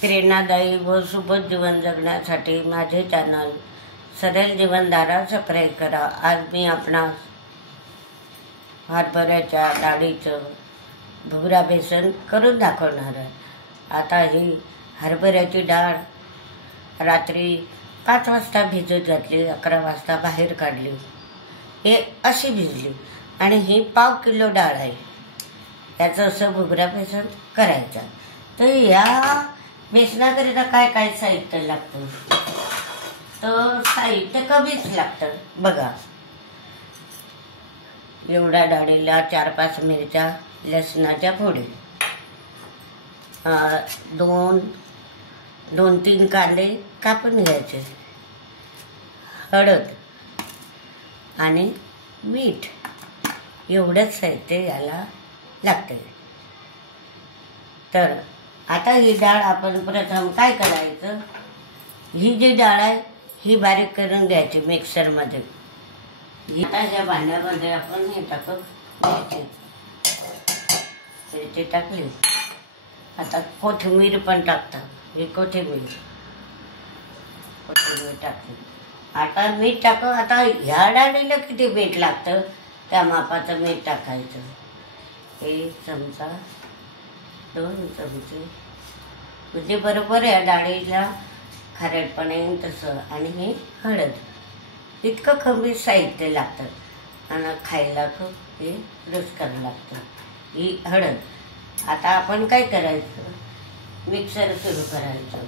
प्रेरणादायी व सुबोध जीवन जगण्यासाठी माझे चॅनल सरल जीवनधारा सबस्क्राईब करा। आज मी आपणास हरभऱ्याच्या डाळीचं भुगरा बेसन करून दाखवणार आहे। आता ही हरभऱ्याची डाळ रात्री 5 वाजता भिजत घातली, 11 वाजता बाहेर काढली, हे अशी भिजली आणि ही 1/2 किलो डाळ आहे। याचं असं भुगरा बेसन करायचं। तर या बेसनाकरिता काय काय साहित्य लागतं, तर साहित्य कमीच लागतं बघा। एवढ्या डाळीला 4-5 मिरच्या, लसणाच्या फोडी, 2-3 कांदे कापून घ्यायचे, हळद आणि मीठ, एवढंच साहित्य याला लागते। तर आता ही डाळ आपण प्रथम काय करायचं, ही जी डाळ आहे ही बारीक करून घ्यायची मिक्सरमध्ये। आता ह्या भांड्यामध्ये आपण हे टाकून मिरची टाकली, आता कोथिंबीर पण टाकतात, ही कोथिंबीर टाकली। आता मीठ टाकू। आता ह्या डाळीला किती मीठ लागतं त्या मापाचं मीठ टाकायचं। 1 चमचा, 2 चमचे, म्हणजे बरोबर या डाळीला खारटपणा येईल तसं। आणि हे हळद, इतकं कमी साहित्य लागतं आणि खायला खूप हे रुचकर लागतं। ही हळद। आता आपण काय करायचं, मिक्सर सुरू करायचं।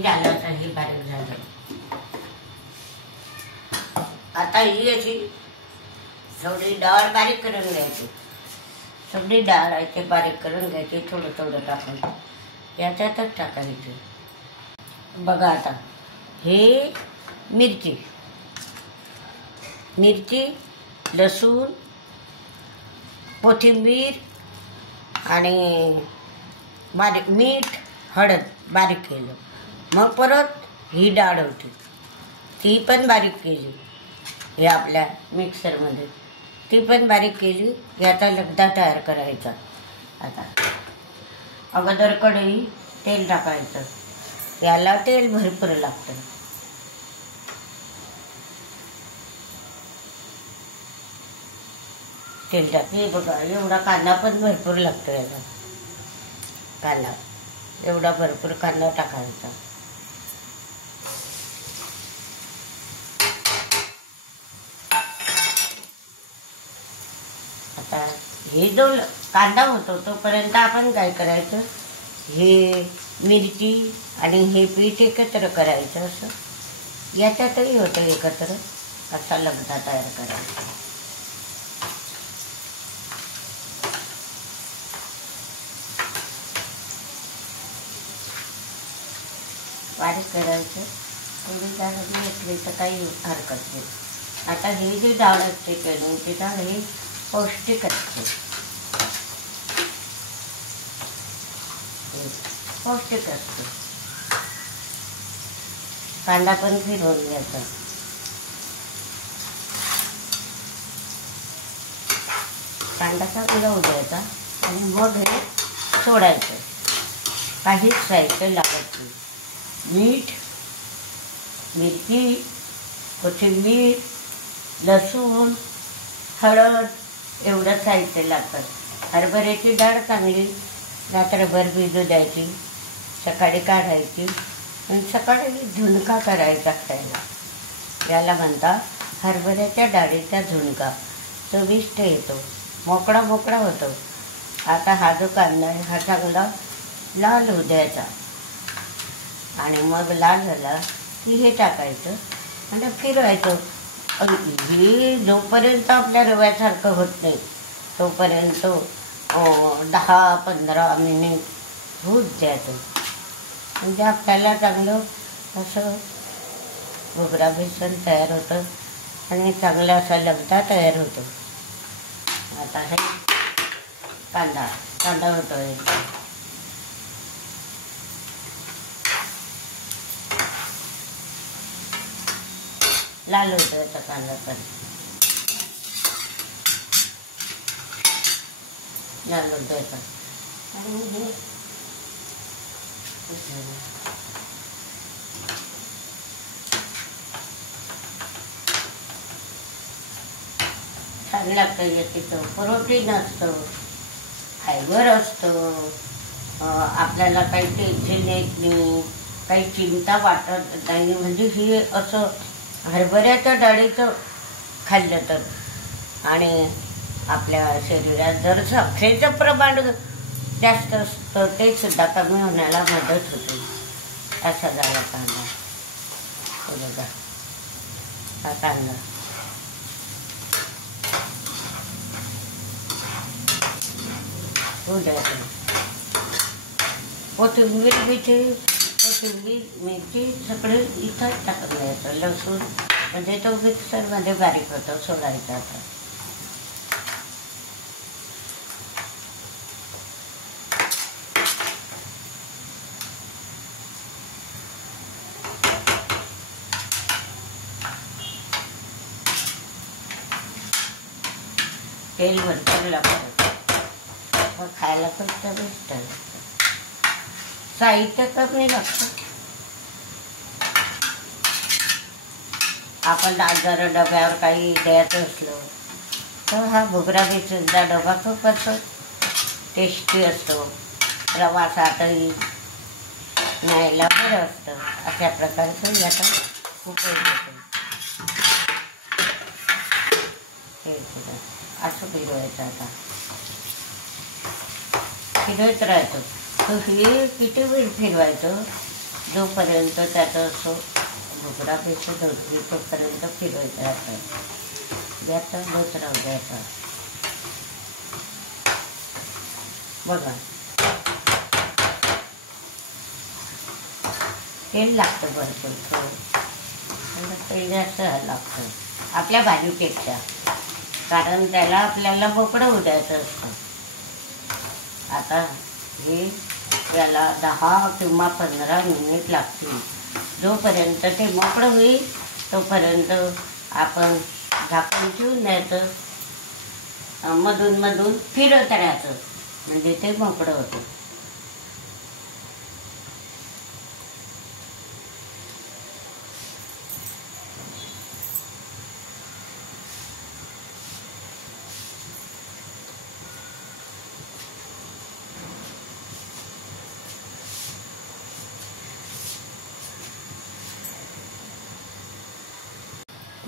झालं तर हे बारीक झालं। आता ही अशी थोडी डाळ बारीक करून घ्यायची, सगळी डाळ आहे ते बारीक करून घ्यायची, थोडं थोडं टाकून याच्यातच टाकायचं। बघा आता हे मिरची, लसूण, कोथिंबीर आणि बारीक मीठ, हळद बारीक केलं। मग परत ही डाळ होती ती पण बारीक केली, हे आपल्या मिक्सरमध्ये ती पण बारीक केली। याचा लगदा तयार करायचा। आता अगोदर कढई, तेल टाकायचं, याला तेल भरपूर लागतं। तेल टाकली, बघा एवढा कांदा पण भरपूर लागतो याला, कांदा एवढा भरपूर कांदा टाकायचा। आता हे जो कांदा होतो तोपर्यंत आपण काय करायचं, हे मिरची आणि हे पीठ एकत्र करायचं। असं याच्यातही होतं एकत्र, असा लगदा तयार करायचा। बारीक करायचं, थोडी डाळ घेतली तर काही हरकत नाही। आता ही जी डाळ असते केळीची डाळ, ही पौष्टिक असते, पौष्टिक असते। कांदा पण फिरवून घ्यायचा, कांदा चांगला उद्यायचा आणि मग हे सोडायचं। काहीच साहित्य लागत नाही, मीठ, मिरची, कोथिंबीर, लसूण, हळद एवढं साहित्य लागतं। हरभऱ्याची डाळ चांगली रात्रभर भिजू द्यायची, सकाळी काढायची आणि सकाळी झुणका करायचा खायला। याला म्हणतात हरभऱ्याच्या डाळीचा झुणका, चविष्ट येतो, मोकळा मोकळा होतो। आता हा जो कांदा आहे हा चांगला लाल होऊ द्यायचा आणि मग लाल झाला की हे टाकायचं आणि फिरवायचं। हे जोपर्यंत आपल्या रव्यासारखं होत नाही तोपर्यंत 10-15 मिनिट होत द्यायचं, म्हणजे आपल्याला चांगलं असं भुगरा बेसन तयार होतं आणि चांगला असा लगदा तयार होतो। आता हे कांदा होतोय, लाल होतो याचा कांदा पण लाल होतो याचा आणि हे छान लागतं याचं प्रोटीन असतं फायबर असतं आपल्याला काही टेन्शन येत नाही काही चिंता वाटत नाही म्हणजे हे असं हरभऱ्याच्या डाळीचं खाल्लं तर आणि आपल्या शरीरात जर साखरेचं प्रमाण जास्त असतं ते सुद्धा कमी होण्याला मदत होते असा झाला कांदा बघा हा कांदा कोथिंबीर मेथी सगळे इथंच टाकून द्यायचं लसूण म्हणजे तो मिक्सरमध्ये बारीक होतो सोडायचा आता तेल भरपूर लागतं मग खायला पण चविष्ट लागतं साहित्य कमी लागतं आपण आज जर डब्यावर काही द्यायचं असलं तर हा भुगरा बेसनचा डबा खूप असं टेस्टी असतो प्रवासातही न्यायला बरं असतं अशा प्रकारचं याचा उपयोग होतो असं फिरवायचं आता फिरवत राहायचं तो हे किती वेळ फिरवायचं जोपर्यंत त्याचं असं भुगरा बेसन धरली तोपर्यंत फिरवायचं राहतं द्यायचा बस राहू द्यायचा बघा तेल लागतं भरपूर थोडं तेल जास्त लागतं आपल्या भाजीपेक्षा कारण त्याला आपल्याला मोकळं होऊ द्यायचं असतं आता हे याला 10 किंवा 15 मिनिट लागतील जोपर्यंत ते मोकळं होईल तोपर्यंत आपण झाकून ठेवून द्यायचं मधून मधून फिरत राहायचं म्हणजे ते मोकळं होतं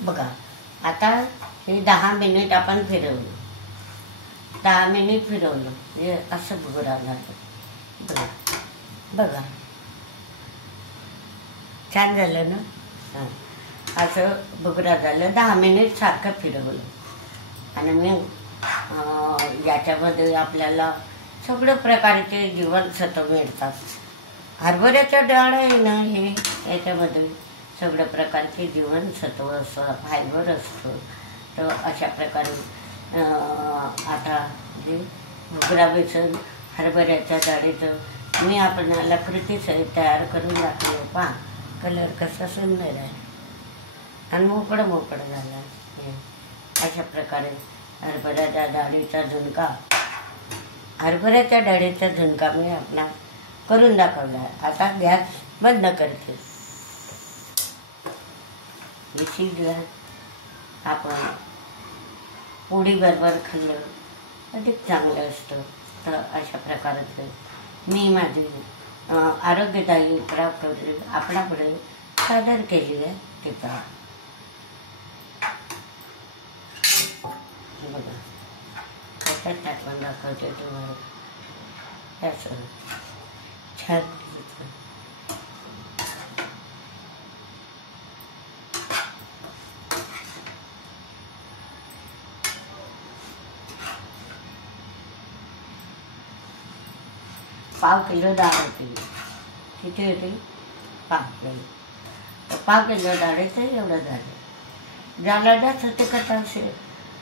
बघा आता हे 10 मिनिट आपण फिरवलं 10 मिनिट फिरवलं हे असं भुगरा झालं बघा बघा छान झालं ना हां असं भुगरा झालं 10 मिनिट सारखं फिरवलं आणि मग याच्यामध्ये आपल्याला सगळ्या प्रकारचे जीवनसत्व मिळतात हरभऱ्याच्या डाळ आहे ना हे याच्यामध्ये सगळ्या प्रकारचे जीवनसत्व असं फायबर असतं तर अशा प्रकारे आता जे भुगरा बेसन हरभऱ्याच्या डाळीचं मी आपणाला कृतीसहित तयार करून दाखवलं पहा कलर कसा सुंदर आहे आणि मोकळं मोकळं झालं हे अशा प्रकारे हरभऱ्याच्या डाळीचा झुणका मी आपला करून दाखवला आहे आता गॅस बंद करते हे शिजलं आपण पोळीबरोबर खाल्लं अधिक चांगलं असतं तर अशा प्रकारचं मी माझी आरोग्यदायी प्रकृती आपणापुढे सादर केली आहे ते पहा बघा त्याच्यात टाकून दाखवते तुम्हाला असं छान पाव किलो डाळ होती किती होती 5 किलो 5 किलो डाळीचं एवढं झालं ज्याला जास्त तिखट असेल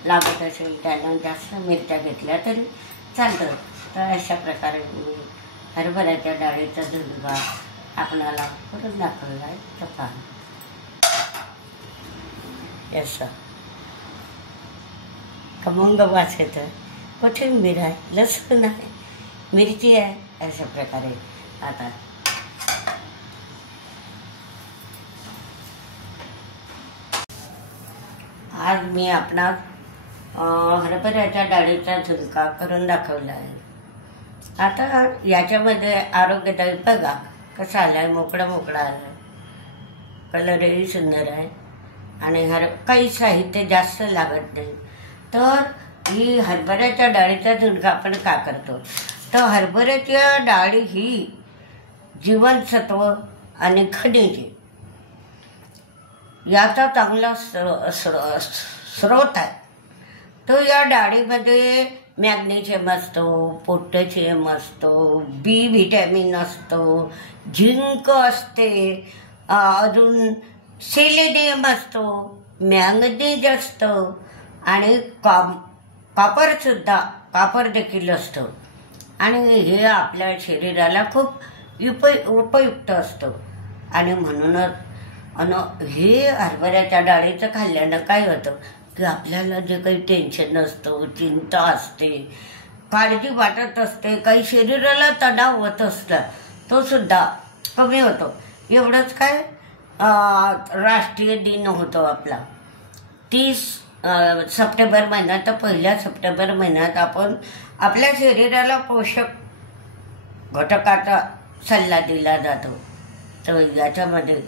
लागत असेल त्याला जास्त मिरच्या घेतल्या तरी चालतं तर अशा प्रकारे मी हरभऱ्याच्या डाळीचा झुणका आपणाला करून दाखवला आहे तर पहा याचा खमंग वास येतो. कोथिंबीर आहे, लसूण आहे, मिरची आहे. अशा प्रकारे आता आज मी आपणास हरभऱ्याच्या डाळीचा झुणका करून दाखवला आहे. आता याच्यामध्ये आरोग्यदायी बघा कसा आलाय, मोकळा मोकळा आलाय, कलरही सुंदर आहे आणि काही साहित्य जास्त लागत नाही. तर ही हरभऱ्याच्या डाळीचा झुणका आपण का करतो, तर हरभऱ्याच्या डाळी ही जीवनसत्व आणि खनिजे याचा चांगला स्रोत आहे. तो या डाळीमध्ये मॅग्नेशियम असतो, पोटॅशियम असतो, बी व्हिटॅमिन असतो, झिंक असते, अजून सेलेनियम असतो, मॅंगनीज असतं आणि कापर देखील असतं. आणि हे आपल्या शरीराला खूप उपयुक्त असतं. आणि म्हणूनच हे हरभऱ्याच्या डाळीचं खाल्ल्यानं काय होतं की आपल्याला जे काही टेन्शन असतं, चिंता असते, काळजी वाटत असते, काही शरीराला तणाव होत असतं, तो सुद्धा कमी होतो. एवढंच काय, राष्ट्रीय दिन होतो आपला 30 सप्टेंबर महिन्यात. तर 1 सप्टेंबर महिन्यात आपण आपल्या शरीराला पोषक घटकाचा सल्ला दिला जातो. तर याच्यामध्ये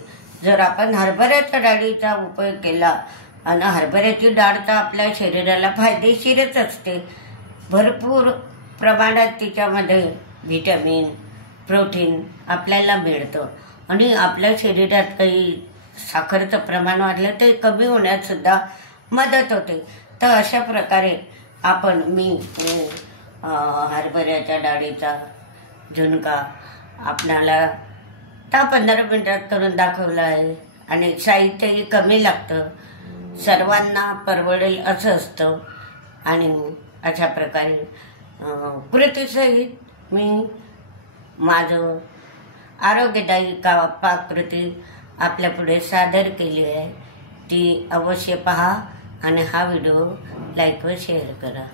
जर आपण हरभऱ्याच्या डाळीचा उपयोग केला, आणि हरभऱ्याची डाळ तर आपल्या शरीराला फायदेशीरच असते, भरपूर प्रमाणात तिच्यामध्ये व्हिटॅमिन, प्रोटीन आपल्याला मिळतं आणि आपल्या शरीरात काही साखरेचं प्रमाण वाढलं ते कमी होण्यात सुद्धा मदत होते. तर अशा प्रकारे मी हरभऱ्याच्या डाळीचा झुणका आपणाला 10-15 मिनिटात करून दाखवला आहे. आणि साहित्यही कमी लागतं, सर्वांना परवडेल असं असतं. आणि अशा प्रकारे कृतीसहित मी माझं आरोग्यदायी पाककृती आपल्यापुढे सादर केली आहे. ती अवश्य पहा आणि हा व्हिडिओ लाईक व शेअर करा.